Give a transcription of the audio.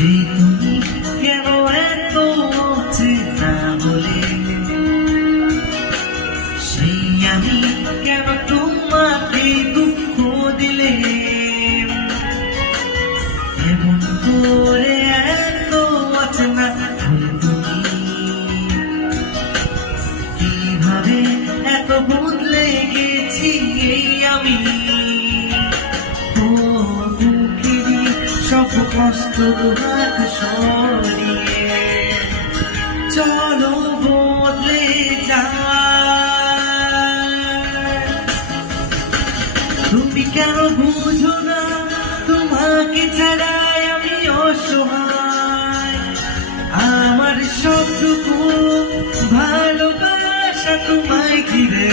যে তুমি কেন এত চেনা বলে, সেই আমি কেন তোমাকে দুঃখ দিলে, এমন করে এত অচেনা তুমি কিভাবে এত বদলে গেছি এই আমি। সব কষ্ট হাত সরিয়ে চলো বদলে যায়। তুমি কেন বুঝো না তোমাকে ছাড়াই আমি অসহায়, আমার সবটুকু ভালোবাসা তোমায় ঘিরে